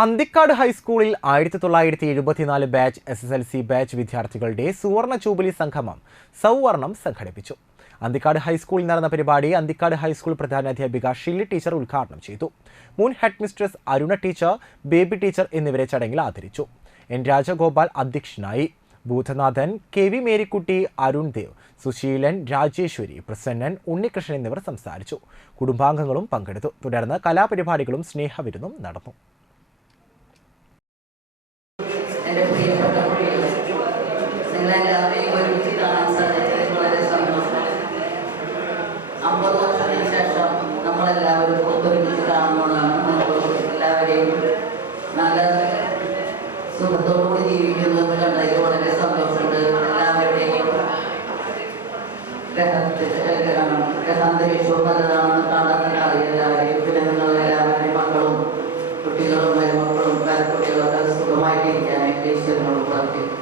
അന്തിക്കാട് ഹൈസ്കൂളിൽ 1974 batch SSLC batch വിദ്യാർത്ഥികളുടെ സുവർണ ജൂബിലി സംഗമം സൗവർണം സംഘടിപ്പിച്ചു. അന്തിക്കാട് ഹൈസ്കൂളിൽ നടന്ന പരിപാടി അന്തിക്കാട് ഹൈസ്കൂൾ പ്രധാനാധ്യാപിക ഷില്ലി ടീച്ചർ ഉദ്ഘാടനം ചെയ്തു. മുൻ head mistress Aruna teacher, baby teacher എന്നിവരെ ചടങ്ങിൽ ആദരിച്ചു. N. രാജഗോപാൽ അധ്യക്ഷനായി. ഭൂതനാഥൻ, KV മേരിക്കുട്ടി, അരുൺ ദേവ്, സുശീലൻ, രാജേശ്വരി, പ്രസന്നൻ, ഉണ്ണികൃഷ്ണൻ എന്നിവർ സംസാരിച്ചു. കുടുംബാംഗങ്ങളും പങ്കെടുത്തു. തുടർന്ന് കലാപരിപാടികളും സ്നേഹവിരുന്നും നടന്നു. എൻ്റെ പ്രിയപ്പെട്ട കുട്ടികളെ, നിങ്ങളെല്ലാവരെയും ഒരുമിച്ച് കാണാൻ സാധിച്ചതിൽ വളരെ സന്തോഷം. 50 വർഷത്തിന് ശേഷം നമ്മളെല്ലാവരും ഒത്തൊരുമിച്ച് കാണുന്നതാണ്. നമ്മൾ എല്ലാവരെയും നല്ല സുഖത്തോടുകൂടി ജീവിക്കുന്നത് കണ്ടതിൽ വളരെ സന്തോഷമുണ്ട്. എല്ലാവരുടെയും ഗ്രഹാന്തരീക്ഷവും നല്ലതാണെന്ന് കാണാൻ അറിയാം എല്ലാവരെയും. പിന്നെ നിങ്ങളെല്ലാവരുടെയും മക്കളും കുട്ടികളും മരുമക്കളും പേരക്കുട്ടികളൊക്കെ സുഖമായിട്ടിരിക്കാനായിട്ട് ഈശ്വരനോട് പ്രാർത്ഥിക്കും.